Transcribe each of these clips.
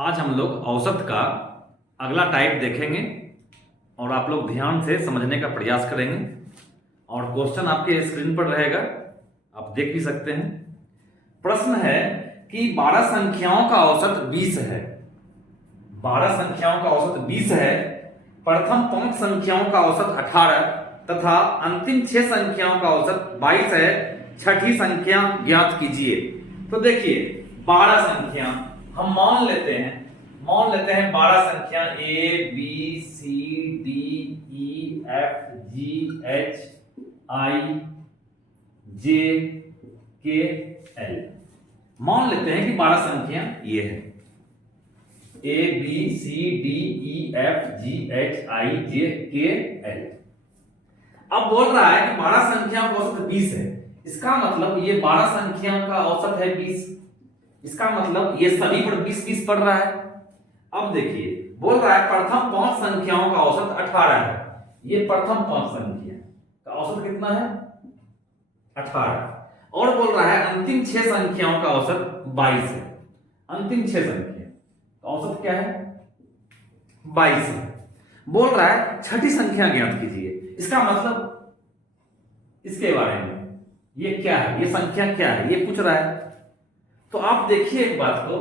आज हम लोग औसत का अगला टाइप देखेंगे और आप लोग ध्यान से समझने का प्रयास करेंगे। और क्वेश्चन आपके स्क्रीन पर रहेगा, आप देख भी सकते हैं। प्रश्न है कि 12 संख्याओं का औसत 20 है। 12 संख्याओं का औसत 20 है। प्रथम 5 संख्याओं का औसत 18 तथा अंतिम 6 संख्याओं का औसत 22 है। छठी संख्या ज्ञात कीजिए। तो देखिए 12 संख्या हम मान लेते हैं 12 संख्या A B C D E F G H I J K L मान लेते हैं कि 12 संख्या ये है A B C D E F G H I J K L। अब बोल रहा है कि 12 संख्या का औसत 20 है। इसका मतलब ये 12 संख्या का औसत है 20। इसका मतलब ये सभी पर 20-20 पड़ रहा है। अब देखिए बोल रहा है प्रथम 5 संख्याओं का औसत 18 है। ये प्रथम 5 संख्या का औसत कितना है? 18। और बोल रहा है अंतिम 6 संख्याओं का औसत 22 है। अंतिम 6 संख्या का औसत क्या है? 22 है। बोल रहा है छठी संख्या ज्ञात कीजिए। इसका मतलब इसके बारे में ये क्या है, ये संख्या क्या है, ये पूछ रहा है। तो आप देखिए एक बात को,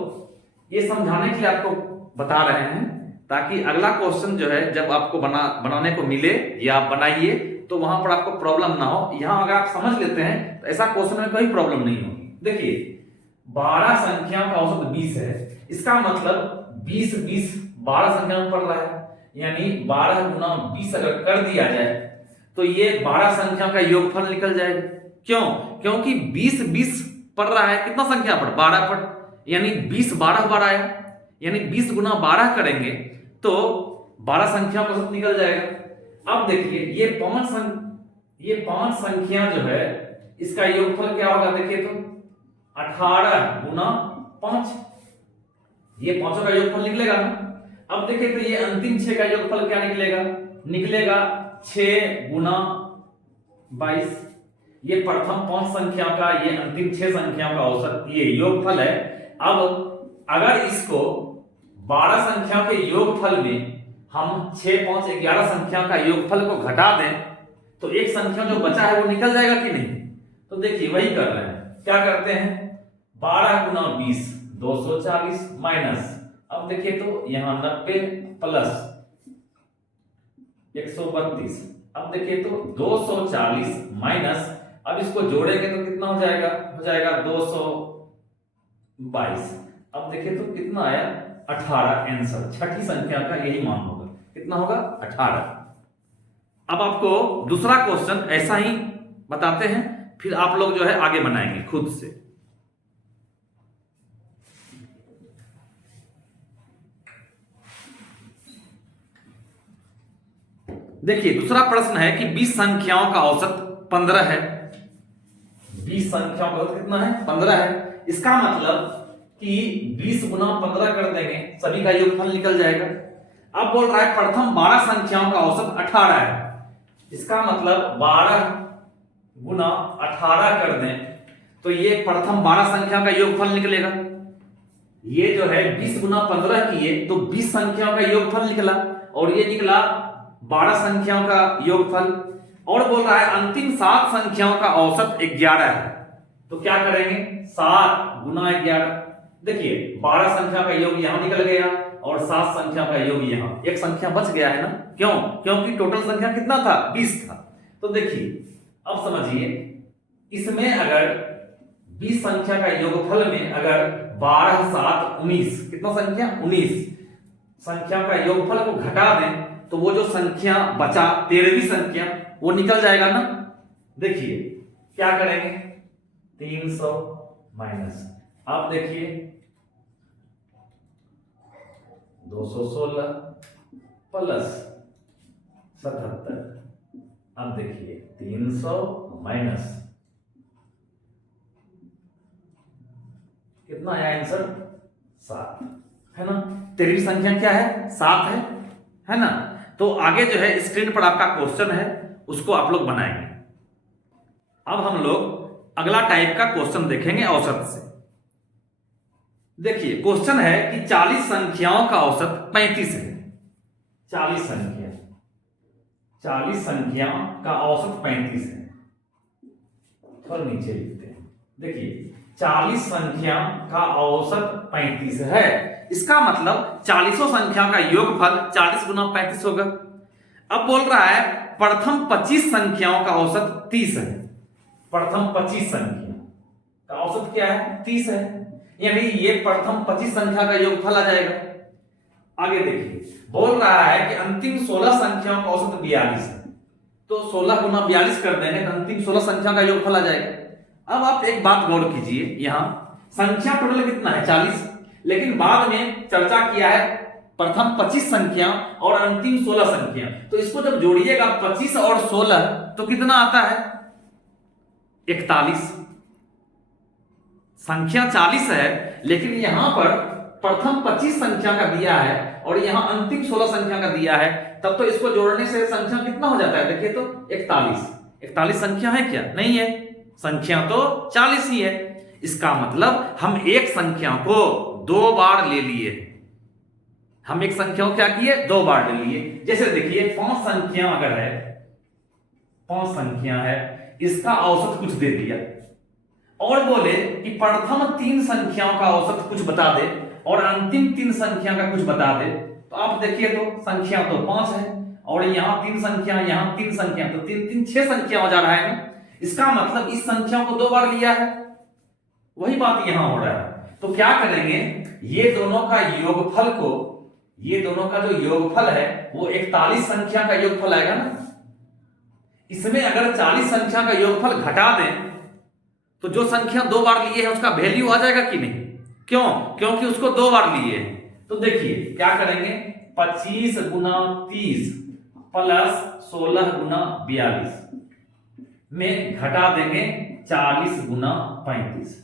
ये समझाने के लिए आपको बता रहे हैं ताकि अगला क्वेश्चन जो है जब आपको बनाने को मिले या आप बनाइए तो वहां पर आपको प्रॉब्लम ना हो। यहां अगर आप समझ लेते हैं तो ऐसा क्वेश्चन में कोई प्रॉब्लम नहीं होगी। देखिए 12 संख्याओं का औसत 20 है। इसका मतलब 20-20 12 संख्या में पड़ रहा है, यानी 12 गुना 20 अगर कर दिया जाए तो ये 12 संख्या का योगफल निकल जाएगा। क्यों? क्योंकि 20-20 पड़ रहा है, कितना संख्या पर? 12 पर, यानी 20 12 बार आया, यानी 20 गुना 12 करेंगे तो 12 संख्या का औसत निकल जाएगा। अब देखिए ये 5 संख्या जो है इसका योगफल क्या होगा? देखिए तो 18 गुना 5, ये पांचों का योगफल निकलेगा ना। अब देखिए तो ये अंतिम 6 का योगफल क्या निकलेगा? निकलेगा 6 गुना 22। ये प्रथम 5 संख्या का, ये अंतिम 6 संख्या का औसत, ये योगफल है। अब अगर इसको 12 संख्या के योगफल में हम 6 5 11 संख्या का योगफल को घटा दें तो एक संख्या जो बचा है वो निकल जाएगा कि नहीं? तो देखिए वही कर रहे हैं। क्या करते हैं? 12 गुना 20 240 माइनस, अब देखिए तो यहां 90 प्लस 132, अब देखिए तो 240 माइनस, अब इसको जोड़ेंगे तो कितना हो जाएगा? हो जाएगा 222। अब देखिए तो कितना आया? 18 आंसर। छठी संख्या का यही मान होगा। कितना होगा? 18। अब आपको दूसरा क्वेश्चन ऐसा ही बताते हैं, फिर आप लोग जो है आगे बनाएंगे खुद से। देखिए दूसरा प्रश्न है कि 20 संख्याओं का औसत 15 है। 20 संख्याओं का औसत कितना है? 15 है। इसका मतलब कि 20 गुना 15 कर देंगे, सभी का योगफल निकल जाएगा। अब बोल रहा है प्रथम 12 संख्याओं का औसत 18 है। इसका मतलब 12 गुना 18 कर दें तो ये प्रथम 12 संख्या का योगफल निकलेगा। ये जो है 20 गुना 15 किए तो 20 संख्याओं का योगफल निकला, और ये निकला 12 संख्याओं का योगफल। और बोल रहा है अंतिम 7 संख्याओं का औसत 11 है। तो क्या करेंगे? 7 गुना 11। देखिए 12 संख्या का योग यहां निकल गया और 7 संख्या का योग यहां, एक संख्या बच गया है ना। क्यों? क्योंकि टोटल संख्या कितना था? 20 था। तो देखिए अब समझिए, इसमें अगर 20 संख्या का योगफल में अगर 12 7 19, कितना संख्या? 19 संख्या का योगफल को घटा दें तो वो जो संख्या बचा 13वीं संख्या वो निकल जाएगा ना। देखिए क्या करेंगे? 300 माइनस, आप देखिए 216 प्लस 77, अब देखिए 300 माइनस कितना आया आंसर? 7 है ना। 13वीं संख्या क्या है? 7 है ना। तो आगे जो है स्क्रीन पर आपका क्वेश्चन है, उसको आप लोग बनाएंगे। अब हम लोग अगला टाइप का क्वेश्चन देखेंगे औसत से। देखिए क्वेश्चन है कि 40 संख्याओं का औसत 35 है। 40 संख्या का औसत 35 है। थोड़ा नीचे लिखते हैं। देखिए 40 संख्या का औसत 35 है, इसका मतलब 40 संख्या का योगफल 40 गुना 35 होगा। अब बोल रहा है प्रथम 25 संख्याओं का औसत 30 है। प्रथम 25 संख्या का औसत क्या है? 30 है, यानी ये प्रथम 25 संख्या का योगफल आ जाएगा। आगे देखिए बोल रहा है कि अंतिम 16 संख्याओं का औसत 42 है, तो 16 गुना 42 कर देंगे तो अंतिम 16 संख्या का योगफल आ जाएगा। अब आप एक बात गौर कीजिए, यहां संख्या टोटल कितना है? 40, लेकिन बाद में चर्चा किया है प्रथम 25 संख्या और अंतिम 16 संख्या, तो इसको जब जोड़िएगा 25 और 16 तो कितना आता है? 41। संख्या 40 है, लेकिन यहां पर प्रथम 25 संख्या का दिया है और यहां अंतिम 16 संख्या का दिया है, तब तो इसको जोड़ने से संख्या कितना हो जाता है? देखिए तो 41। 41 संख्या है क्या? नहीं है, संख्या तो 40 ही है। इसका मतलब हम एक संख्या को 2 बार ले लिए। हम एक संख्या को क्या किए? 2 बार ले लिए। जैसे देखिए 5 संख्या अगर है, 5 संख्या है, इसका औसत कुछ दे दिया और बोले कि प्रथम 3 संख्याओं का औसत कुछ बता दे और अंतिम 3 संख्या का कुछ बता दे, तो आप देखिए तो संख्या तो 5 है और यहां 3 संख्या, यहां 3 संख्या, तो 3 3 6 संख्या हो जा रहा है ना। इसका मतलब इस संख्या को 2 बार लिया है, वही बात यहां हो रहा है। तो क्या करेंगे, ये दोनों का योगफल को, ये दोनों का जो योगफल है वो 41 संख्या का योगफल आएगा ना। इसमें अगर 40 संख्या का योगफल घटा दें तो जो संख्या 2 बार लिए है उसका वैल्यू आ जाएगा कि नहीं? क्यों? क्योंकि उसको 2 बार लिए हैं। तो देखिए क्या करेंगे, 25 गुना 30 प्लस 16 गुना 42 में घटा देंगे 40 गुना 35।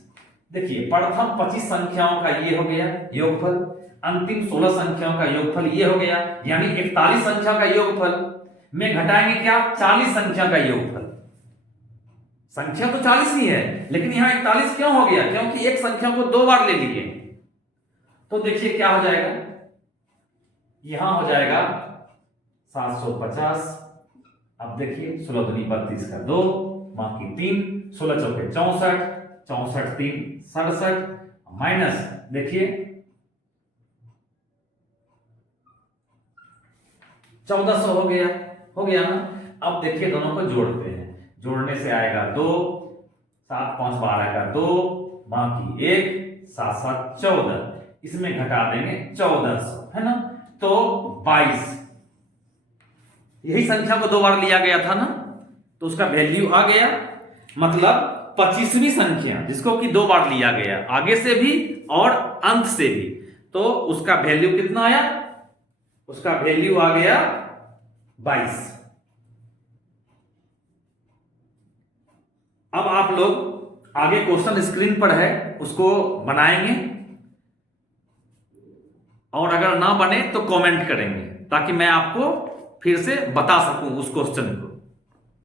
देखिए प्रथम 25 संख्याओं का ये हो गया योगफल, अंतिम 16 संख्याओं का योगफल ये हो गया, यानी 41 संख्या का योगफल में घटाएंगे क्या? 40 संख्या का योगफल। संख्या तो 40 ही है, लेकिन यहां 41 क्यों हो गया? क्योंकि एक संख्या को 2 बार ले लिए। तो देखिए क्या हो जाएगा, यहां हो जाएगा 750। अब देखिए 16 दूनी 32 का 2, बाकी 3, 16 चौके 64, 64 3 67, माइनस देखिए 1400 हो गया ना। अब देखिए दोनों को जोड़ते हैं, जोड़ने से आएगा 2, 7 5 12 का 2, बाकी 1, 7 7 14, इसमें घटा देंगे 1400, है ना। तो 22, यही संख्या को 2 बार लिया गया था ना, तो उसका वैल्यू आ गया। मतलब 25वीं संख्या जिसको कि 2 बार लिया गया, आगे से भी और अंत से भी, तो उसका वैल्यू कितना आया? उसका वैल्यू आ गया 22। अब आप लोग आगे क्वेश्चन स्क्रीन पर है, उसको बनाएंगे और अगर ना बने तो कमेंट करेंगे ताकि मैं आपको फिर से बता सकूं उस क्वेश्चन को।